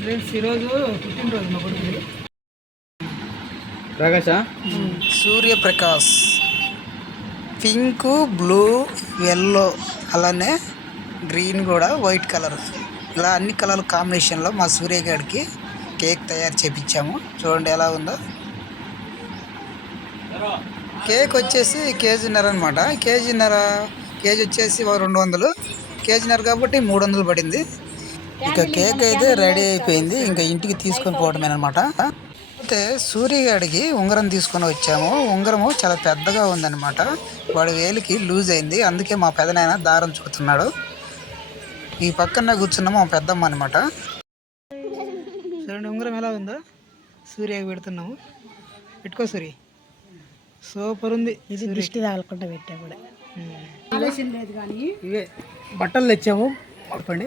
Friends ఈరోజు పుట్టినరోజు మా కొడుకుది Prakash Suryaprakash. Pink blue yellow అలానే గ్రీన్ కూడా వైట్ కలర్. ఇలా అన్ని కలర్ కాంబినేషన్లో మా సూర్యగాడికి కేక్ తయారు చేపించాము. చూడండి ఎలా ఉందో. కేక్ వచ్చేసి కేజీన్నర అనమాట కేజీన్నర కేజీ వచ్చేసి రెండు వందలు. కేజీన్నర కాబట్టి మూడు వందలు పడింది. ఇక కేక్ అయితే రెడీ అయిపోయింది. ఇంకా ఇంటికి తీసుకొని పోవడమేనమాట. అయితే సూర్యగాడికి ఉంగరం తీసుకొని వచ్చాము. ఉంగరము చాలా పెద్దగా ఉందన్నమాట. వాడి వేలికి లూజ్ అయింది. అందుకే మా పెదనాయన దారం చుడుతున్నాడు ఈ పక్కన కూర్చున్న మా పెద్దమ్మ అనమాట చూడండి ఉంగరం ఎలా ఉందో. సూర్యకి పెడుతున్నాము. పెట్టుకో సూర్య సూపర్ ఉంది. దృష్టి తగలకుండా పెట్టా కూడా. ఇవే బట్టలు తెచ్చాము. చెప్పండి